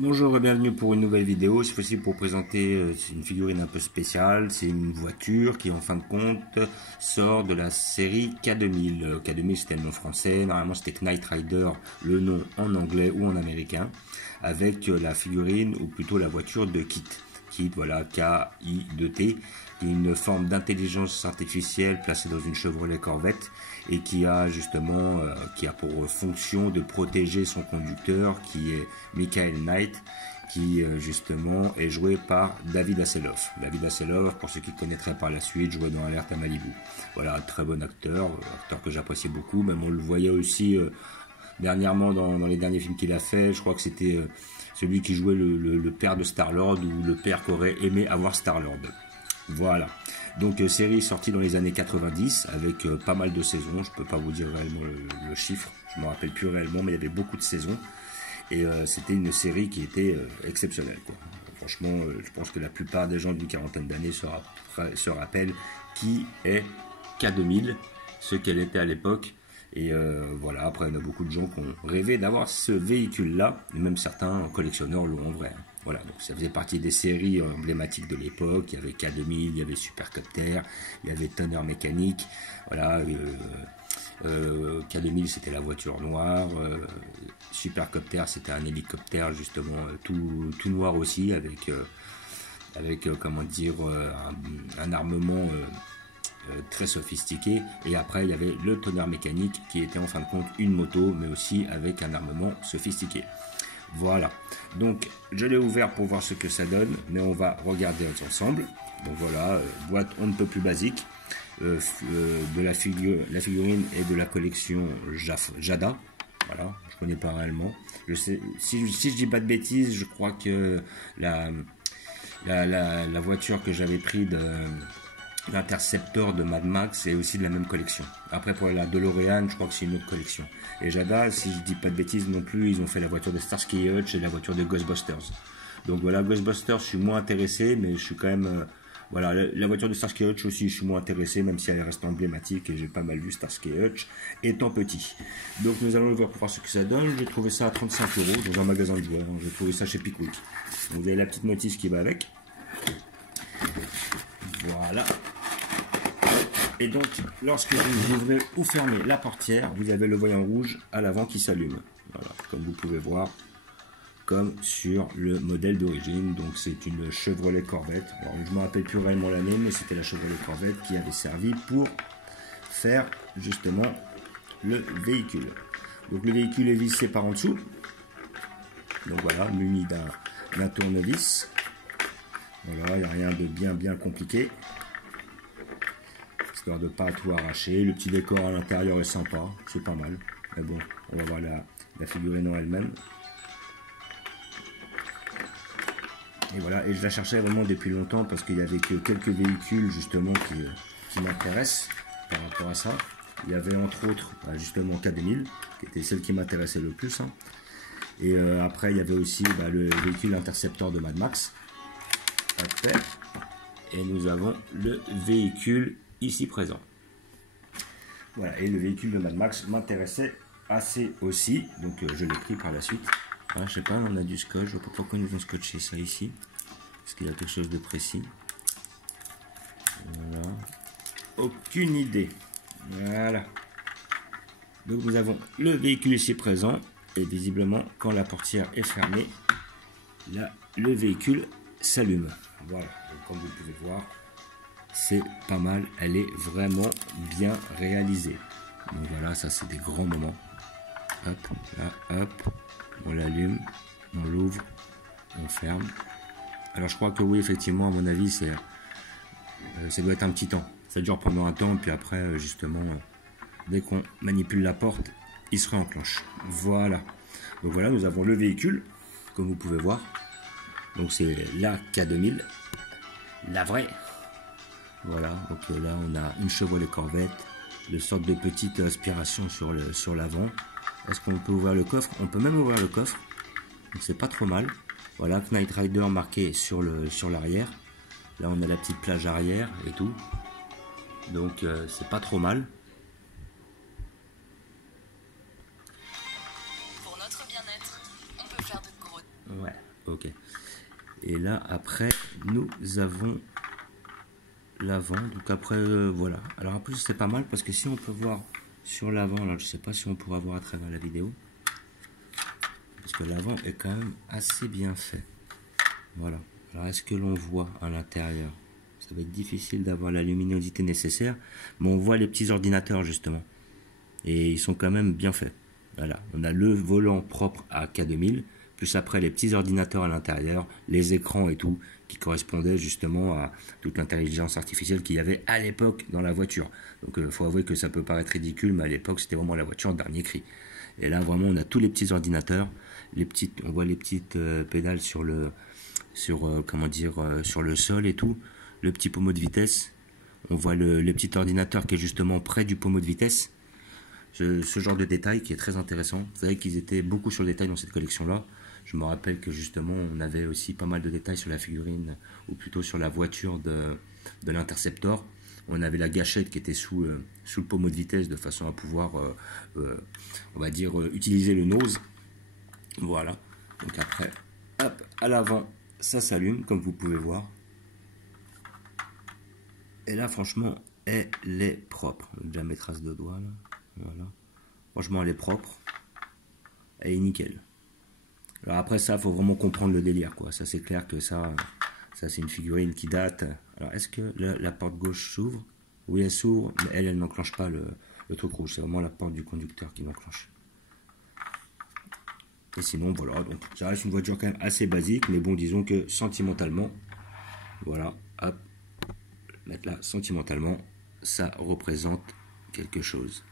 Bonjour et bienvenue pour une nouvelle vidéo. Cette fois-ci pour présenter une figurine un peu spéciale. C'est une voiture qui en fin de compte sort de la série K2000. K2000 c'était le nom français, normalement c'était Knight Rider, le nom en anglais ou en américain, avec la figurine ou plutôt la voiture de Kit. Kit, voilà, K-I-2-T, qui est une forme d'intelligence artificielle placée dans une Chevrolet Corvette et qui a justement qui a pour fonction de protéger son conducteur qui est Michael Knight, qui justement est joué par David Hasselhoff. David Hasselhoff, pour ceux qui connaîtraient par la suite, jouait dans Alerte à Malibu. Voilà, très bon acteur, acteur que j'appréciais beaucoup, même on le voyait aussi dernièrement dans les derniers films qu'il a fait. Je crois que c'était celui qui jouait le père de Star-Lord, ou le père qu'aurait aimé avoir Star-Lord. Voilà, donc série sortie dans les années 90 avec pas mal de saisons. Je peux pas vous dire réellement le chiffre, je me rappelle plus réellement, mais il y avait beaucoup de saisons et c'était une série qui était exceptionnelle, quoi. Franchement, je pense que la plupart des gens d'une quarantaine d'années se rappellent qui est K2000, ce qu'elle était à l'époque. Et voilà, après on a beaucoup de gens qui ont rêvé d'avoir ce véhicule-là, même certains collectionneurs l'ont en vrai. Voilà, donc ça faisait partie des séries emblématiques de l'époque. Il y avait K2000, il y avait Supercopter, il y avait Tonnerre Mécanique. Voilà, K2000 c'était la voiture noire, Supercopter c'était un hélicoptère justement tout noir aussi, avec comment dire, un armement très sophistiqué. Et après il y avait le Tonnerre Mécanique qui était en fin de compte une moto, mais aussi avec un armement sophistiqué. Voilà, donc je l'ai ouvert pour voir ce que ça donne, mais on va regarder ensemble. Donc voilà, boîte on ne peut plus basique, de la figurine et de la collection Jada. Voilà, je connais pas réellement. Je sais, si je dis pas de bêtises, je crois que la voiture que j'avais pris de l'Interceptor de Mad Max est aussi de la même collection. Après pour la DeLorean, je crois que c'est une autre collection. Et Jada, si je dis pas de bêtises non plus, ils ont fait la voiture de Starsky et Hutch et la voiture de Ghostbusters. Donc voilà, Ghostbusters, je suis moins intéressé, mais je suis quand même... voilà, la voiture de Starsky et Hutch aussi, je suis moins intéressé, même si elle reste emblématique et j'ai pas mal vu Starsky et Hutch étant petit. Donc nous allons le voir pour voir ce que ça donne. J'ai trouvé ça à 35 € dans un magasin de joueurs. J'ai trouvé ça chez Pickwick. Donc, vous avez la petite notice qui va avec. Voilà. Et donc, lorsque vous ouvrez ou fermez la portière, vous avez le voyant rouge à l'avant qui s'allume. Voilà, comme vous pouvez voir, comme sur le modèle d'origine. Donc, c'est une Chevrolet Corvette. Alors, je ne me rappelle plus réellement l'année, mais c'était la Chevrolet Corvette qui avait servi pour faire justement le véhicule. Donc, le véhicule est vissé par en dessous. Donc, voilà, muni d'un tournevis. Voilà, il n'y a rien de bien compliqué. Histoire de ne pas tout arracher. Le petit décor à l'intérieur est sympa, c'est pas mal. Mais bon, on va voir la figurine en elle-même. Et voilà, et je la cherchais vraiment depuis longtemps parce qu'il y avait que quelques véhicules justement qui m'intéressent par rapport à ça. Il y avait entre autres justement K2000, qui était celle qui m'intéressait le plus. Hein. Et après, il y avait aussi le véhicule Interceptor de Mad Max. Après, et nous avons le véhicule ici présent. Voilà, et le véhicule de Mad Max m'intéressait assez aussi, donc je l'ai pris par la suite. Ah, je sais pas, on a du scotch, je ne vois pas pourquoi nous ont scotché ça ici. Est-ce qu'il y a quelque chose de précis? Voilà. Aucune idée. Voilà. Donc nous avons le véhicule ici présent, et visiblement, quand la portière est fermée, là, le véhicule s'allume. Voilà, donc comme vous pouvez voir, c'est pas mal, elle est vraiment bien réalisée. Donc voilà, ça c'est des grands moments. Hop, là, hop, on l'allume, on l'ouvre, on ferme. Alors je crois que oui, effectivement, à mon avis, ça doit être un petit temps. Ça dure pendant un temps, puis après, justement, dès qu'on manipule la porte, il se réenclenche. Voilà. Donc voilà, nous avons le véhicule, comme vous pouvez voir. Donc c'est la K2000, la vraie. Voilà, donc là on a une Chevrolet Corvette, de sorte de petite aspiration sur l'avant. Est-ce qu'on peut ouvrir le coffre? On peut même ouvrir le coffre, donc c'est pas trop mal. Voilà, Knight Rider marqué sur l'arrière. Là on a la petite plage arrière et tout, donc c'est pas trop mal. Pour notre bien-être, on peut faire de gros... Ouais, Ok. Et là, après, nous avons l'avant. Donc après, voilà. Alors en plus, c'est pas mal parce que si on peut voir sur l'avant, là, je sais pas si on pourra voir à travers la vidéo. Parce que l'avant est quand même assez bien fait. Voilà. Alors est-ce que l'on voit à l'intérieur? Ça va être difficile d'avoir la luminosité nécessaire. Mais on voit les petits ordinateurs justement. Et ils sont quand même bien faits. Voilà. On a le volant propre à K2000. Plus après les petits ordinateurs à l'intérieur, les écrans et tout, qui correspondaient justement à toute l'intelligence artificielle qu'il y avait à l'époque dans la voiture. Donc il faut avouer que ça peut paraître ridicule, mais à l'époque c'était vraiment la voiture dernier cri. Et là vraiment on a tous les petits ordinateurs, on voit les petites pédales sur le, sur le sol et tout, le petit pommeau de vitesse. On voit le petit ordinateur qui est justement près du pommeau de vitesse. Ce genre de détail qui est très intéressant. Vous savez qu'ils étaient beaucoup sur le détail dans cette collection-là. Je me rappelle que justement, on avait aussi pas mal de détails sur la figurine, ou plutôt sur la voiture de l'Interceptor. On avait la gâchette qui était sous le pommeau de vitesse de façon à pouvoir, on va dire, utiliser le nose. Voilà. Donc après, hop, à l'avant, ça s'allume, comme vous pouvez voir. Et là, franchement, elle est propre. Déjà mes traces de doigts, là. Voilà. Franchement, elle est propre. Elle est nickel. Alors après ça, il faut vraiment comprendre le délire, quoi. Ça, c'est clair que ça c'est une figurine qui date. Alors, est-ce que la porte gauche s'ouvre? Oui, elle s'ouvre, mais elle n'enclenche pas le truc rouge. C'est vraiment la porte du conducteur qui l'enclenche. Et sinon, voilà. Donc, ça reste une voiture quand même assez basique, mais bon, disons que sentimentalement, voilà, hop, mettre là, sentimentalement, ça représente quelque chose.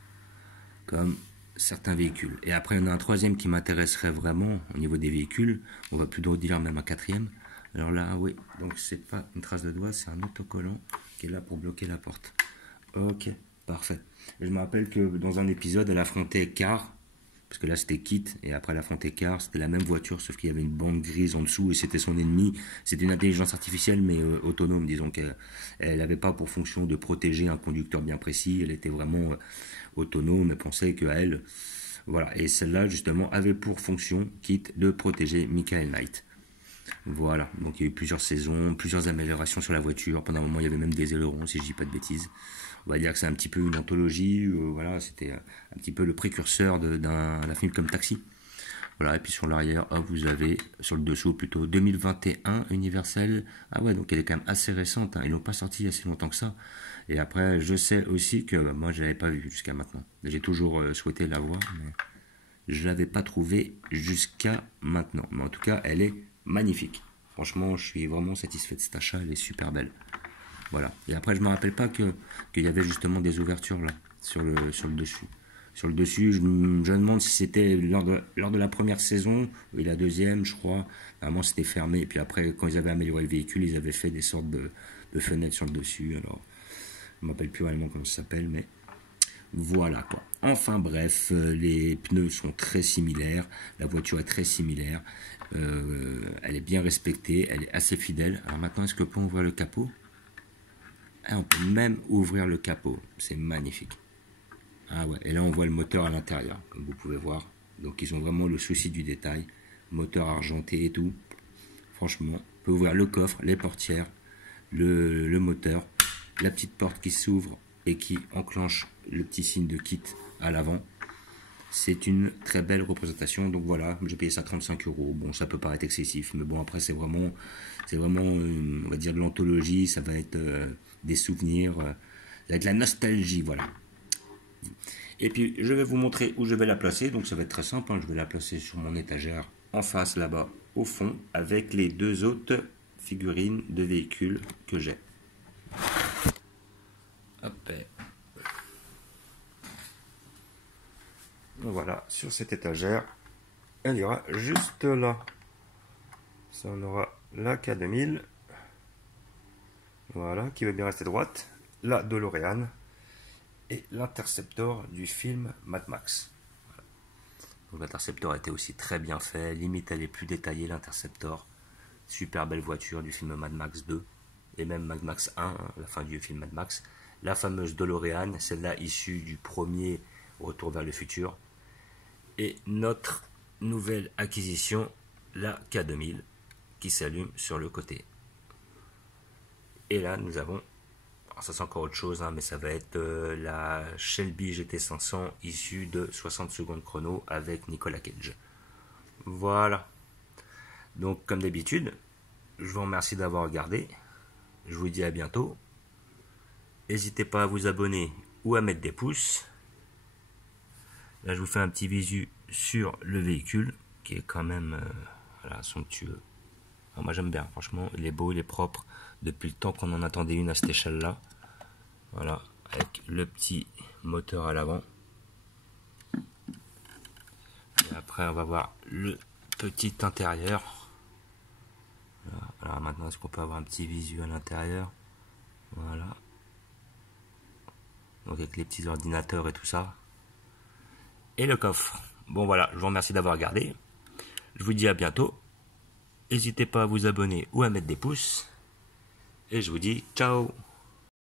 Comme certains véhicules. Et après, il y en a un troisième qui m'intéresserait vraiment au niveau des véhicules. On va plutôt dire même un quatrième. Alors là, oui, donc c'est pas une trace de doigt, c'est un autocollant qui est là pour bloquer la porte. Ok, parfait. Et je me rappelle que dans un épisode, elle affrontait Car, parce que là c'était Kit, et après elle affrontait Car, c'était la même voiture, sauf qu'il y avait une bande grise en dessous, et c'était son ennemi. C'était une intelligence artificielle, mais autonome, disons qu'elle n'avait pas pour fonction de protéger un conducteur bien précis, elle était vraiment autonome, et pensait qu'elle, voilà. Et celle-là, justement, avait pour fonction, Kit, de protéger Michael Knight. Voilà, donc il y a eu plusieurs saisons, plusieurs améliorations sur la voiture. Pendant un moment, il y avait même des ailerons, si je dis pas de bêtises. On va dire que c'est un petit peu une anthologie. Voilà, c'était un petit peu le précurseur d'un film comme Taxi. Voilà, et puis sur l'arrière, vous avez, sur le dessous plutôt, 2021 Universel. Ah ouais, donc elle est quand même assez récente. Hein. Ils l'ont pas sorti il y a si longtemps que ça. Et après, je sais aussi que moi, je l'avais pas vu jusqu'à maintenant. J'ai toujours souhaité la voir, mais je l'avais pas trouvée jusqu'à maintenant. Mais en tout cas, elle est magnifique. Franchement, je suis vraiment satisfait de cet achat. Elle est super belle. Voilà. Et après, je me rappelle pas qu'il y avait justement des ouvertures là, sur le dessus. Sur le dessus, je me demande si c'était lors de la première saison, et la deuxième, je crois. Vraiment, c'était fermé. Et puis après, quand ils avaient amélioré le véhicule, ils avaient fait des sortes de fenêtres sur le dessus. Alors, je ne me rappelle plus réellement comment ça s'appelle, mais voilà quoi. Enfin bref, les pneus sont très similaires, la voiture est très similaire, elle est bien respectée, elle est assez fidèle. Alors maintenant, est-ce que peut ouvrir le capot? On peut même ouvrir le capot, c'est magnifique. Ah ouais, et là on voit le moteur à l'intérieur, comme vous pouvez voir. Donc ils ont vraiment le souci du détail, moteur argenté et tout. Franchement, on peut ouvrir le coffre, les portières, le moteur, la petite porte qui s'ouvre et qui enclenche le petit signe de kit à l'avant. C'est une très belle représentation. Donc voilà, j'ai payé ça 35 €. Bon, ça peut paraître excessif, mais bon, après c'est vraiment, on va dire de l'anthologie. Ça va être des souvenirs, ça va être la nostalgie, voilà. Et puis je vais vous montrer où je vais la placer. Donc ça va être très simple, hein. Je vais la placer sur mon étagère en face là-bas, au fond, avec les deux autres figurines de véhicules que j'ai. Hop. Voilà, sur cette étagère, elle ira juste là. Ça, on aura la K2000. Voilà, qui va bien rester droite. La DeLorean. Et l'Interceptor du film Mad Max. Voilà. Donc l'Interceptor était aussi très bien fait. Limite, elle est plus détaillée, l'Interceptor. Super belle voiture du film Mad Max 2. Et même Mad Max 1, hein, la fin du film Mad Max. La fameuse DeLorean, celle-là issue du premier Retour vers le futur. Et notre nouvelle acquisition, la K2000. qui s'allume sur le côté. Et là, nous avons, alors ça c'est encore autre chose, hein, mais ça va être la Shelby GT500 issue de 60 secondes chrono avec Nicolas Cage. Voilà. Donc comme d'habitude, je vous remercie d'avoir regardé. Je vous dis à bientôt. N'hésitez pas à vous abonner ou à mettre des pouces. Là, je vous fais un petit visu sur le véhicule qui est quand même voilà, somptueux. Alors, moi, j'aime bien. Franchement, il est beau, il est propre. Depuis le temps qu'on en attendait une à cette échelle-là. Voilà, avec le petit moteur à l'avant. Et après, on va voir le petit intérieur. Voilà. Alors maintenant, est-ce qu'on peut avoir un petit visu à l'intérieur? Voilà. Donc avec les petits ordinateurs et tout ça. Et le coffre. Bon voilà, je vous remercie d'avoir regardé. Je vous dis à bientôt. N'hésitez pas à vous abonner ou à mettre des pouces. Et je vous dis ciao.